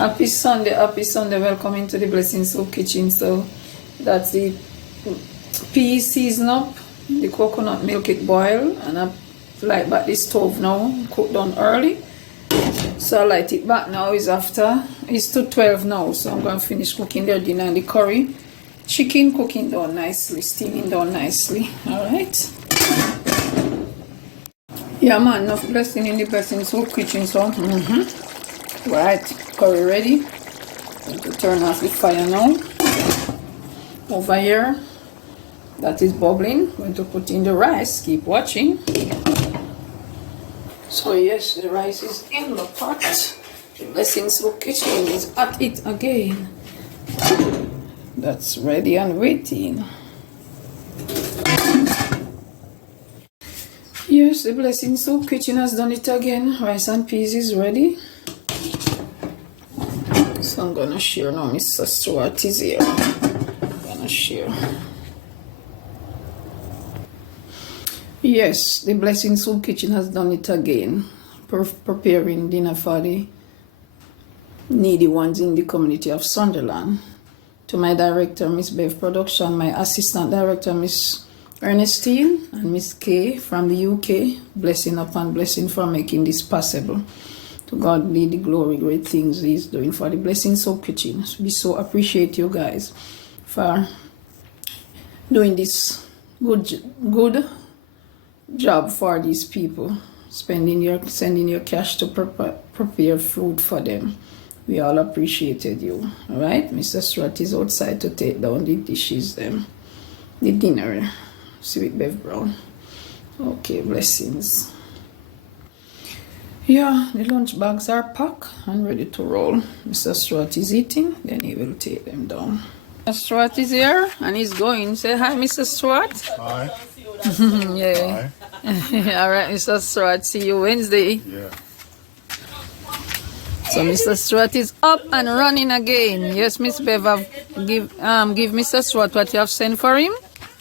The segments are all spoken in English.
Happy Sunday, welcome into the Blessing Soup Kitchen. So that's the peas season up, the coconut milk it boil, and I light back the stove now, cook down early. So I light it back now, it's 2:12 now, so I'm going to finish cooking their dinner and the curry. Chicken cooking down nicely, steaming down nicely, alright? Yeah man, enough blessing in the Blessing Soup Kitchen, so right, curry ready. Going to turn off the fire now. Over here, that is bubbling. Going to put in the rice. Keep watching. So yes, the rice is in the pot. The Blessing Soup Kitchen is at it again. That's ready and waiting. Yes, the Blessing Soup Kitchen has done it again. Rice and peas is ready. So I'm gonna share now. Mr. Stuart is here. I'm gonna share. Yes, the Blessing Soup Kitchen has done it again. Preparing dinner for the needy ones in the community of Sunderland. To my director, Miss Bev Production, my assistant director, Miss Ernestine, and Miss Kay from the UK, blessing upon blessing for making this possible. To God be the glory, great things He's doing for the Blessing Soup Kitchen. We so appreciate you guys for doing this good job for these people, sending your cash to prepare food for them. We all appreciated you. All right, Mr. Strat is outside to take down the dishes, the dinner. Sweet Bev Brown. Okay, blessings. Yeah, the lunch bags are packed and ready to roll. Mr. Strat is eating, then he will take them down. Mr. Strat is here and he's going. Say hi, Mr. Strat. Hi. Yeah. Hi. All right, Mr. Strat. See you Wednesday. Yeah. So Mr. Strat is up and running again. Yes, Miss Bev, give Mr. Strat what you have sent for him,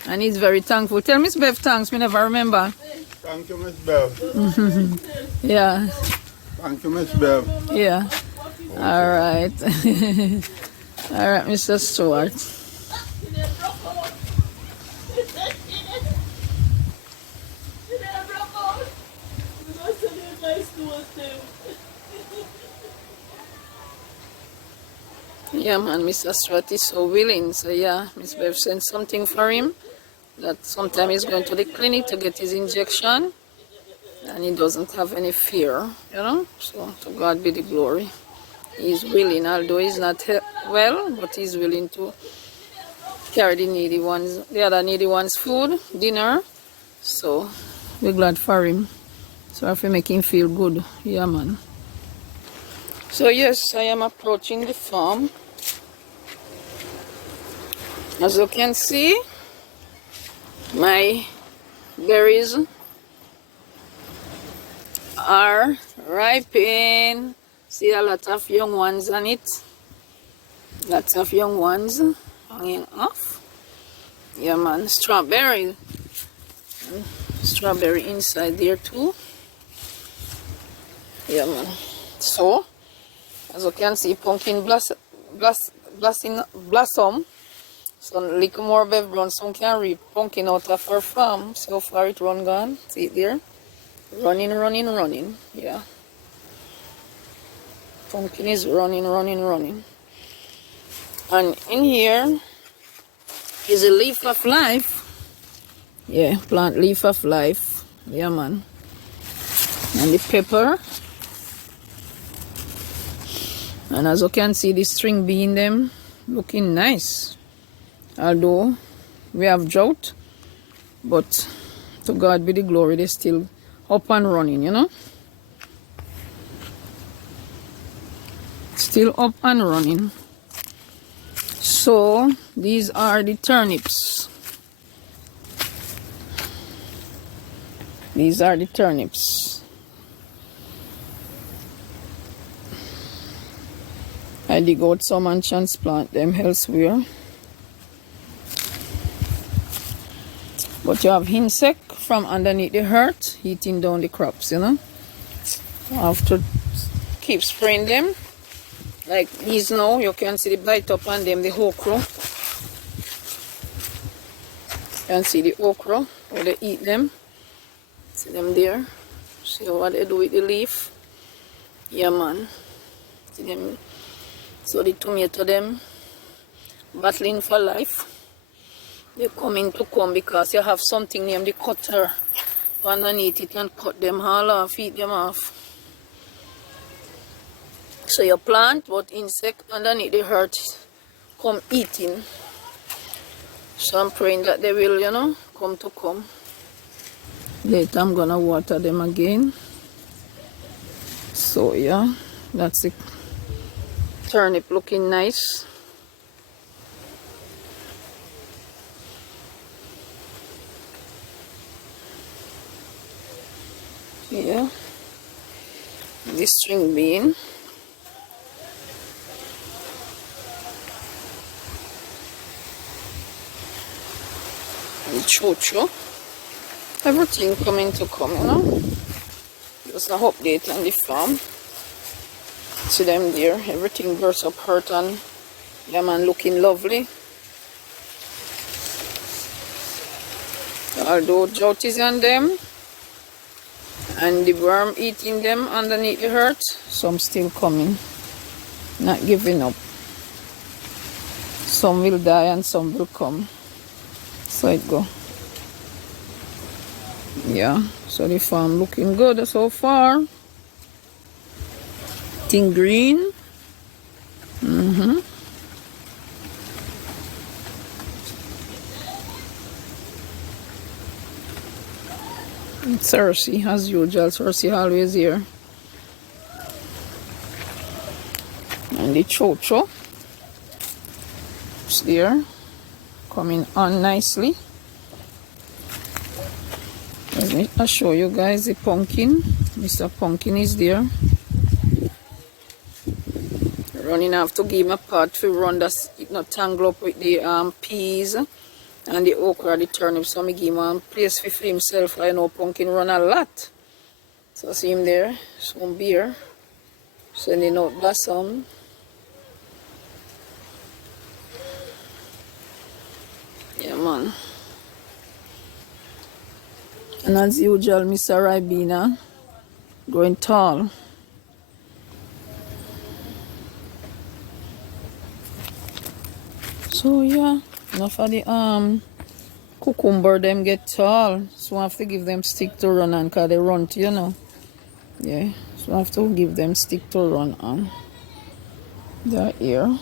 and he's very thankful. Tell Miss Bev thanks. Me never remember. Thank you, Miss Bev. Yeah. Thank you, Miss Bev. Yeah. Okay. All right. All right, Mr. Stewart. Yeah, man, Mr. Stewart is so willing. So yeah, Miss Bev sent something for him. That sometime he's going to the clinic to get his injection, and he doesn't have any fear, you know. So to God be the glory. He's willing, although he's not well, but he's willing to carry the other needy ones' food, dinner. So we're glad for him. So if we make him feel good, yeah, man. So yes, I am approaching the farm. As you can see, my berries are ripening. See a lot of young ones on it. Lots of young ones hanging off. Yeah, man. Strawberry inside there too. Yeah, man. So as you can see, pumpkin blossom. So little more Bev Brown, some can reap pumpkin out of our farm. So far it run gone. See it there? Running. Yeah. Pumpkin is running. And in here is a leaf of life. Yeah, plant leaf of life. Yeah, man. And the pepper. And as you can see, the string bean them looking nice. Although we have drought, but to God be the glory, they're still up and running, you know. Still up and running. So these are the turnips. These are the turnips. I dig out some and transplant them elsewhere. But you have insect from underneath the earth eating down the crops, you know. You have to keep spraying them Like these now, you can see the bite up on them, the okra. You can see the okra, where they eat them. See them there. See what they do with the leaf. Yeah, man. See them. So the tomato them battling for life. They coming to come because you have something named the cutter underneath it and cut them all off, eat them off. So you plant, but insect underneath the earth come eating. So I'm praying that they will, you know, come to come. Later I'm gonna water them again. So yeah, that's it. Turnip looking nice. Yeah, this string bean. The chocho. Everything coming to come, you know. Just an update on the farm. See them there. Everything bursts up hurt and yeah, man, looking lovely. Although drought is on them and the worm eating them underneath the earth, some still coming. Not giving up. Some will die and some will come. So it go. Yeah, so the farm looking good so far. Thing green. Cersei, as usual, Cersei always here. And the chocho is there, coming on nicely. Let me show you guys the pumpkin. Mr. Pumpkin is there. Running off to give him a pot to run that it not tangle up with the peas and the okra, the turnip. So I give him a place for himself. I know Pumpkin run a lot. So I see him there. Some beer. Sending out blossom. Yeah, man. And as usual, Mr. Ribena growing tall. So yeah, enough of the cucumber them get tall. So I have to give them stick to run on because they run, you know. Yeah, so I have to give them stick to run on. They're here.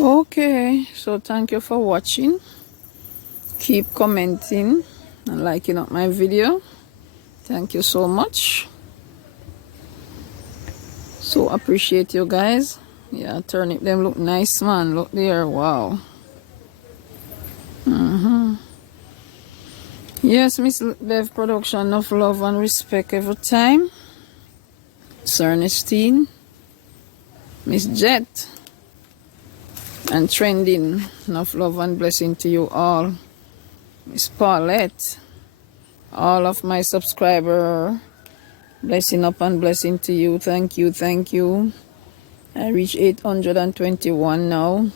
Okay, so thank you for watching. Keep commenting and liking up my video. Thank you so much. So appreciate you guys. Yeah, turnip them look nice, man. Look there, wow. Yes, Miss Bev Production, enough love and respect every time. Sir Ernestine, Miss Jet, and Trending, enough love and blessing to you all. Miss Paulette, all of my subscriber, blessing up and blessing to you. Thank you, thank you. I reached 821 now.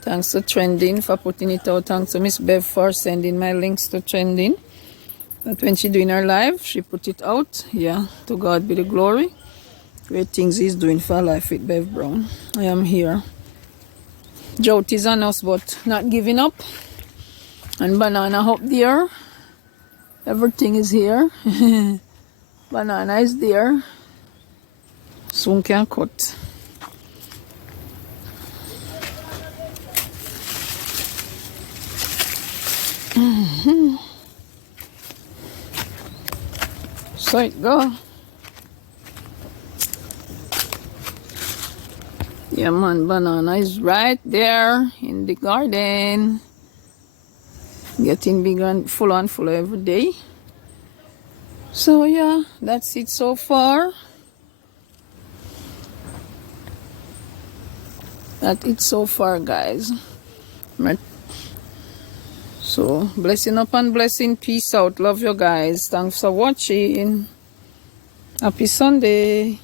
Thanks to Trending for putting it out. Thanks to Miss Bev for sending my links to Trending. That when she doing her live, she put it out. Yeah, to God be the glory. Great things he's doing for life with Bev Brown. I am here. Drought is on us, but not giving up. And banana up there. Everything is here. Banana is there. Soon can cut. So it go. Yeah, man, banana is right there in the garden. Getting bigger and fuller every day. So yeah, that's it so far. That's it so far, guys. So, blessing up and blessing. Peace out. Love you guys. Thanks for watching. Happy Sunday.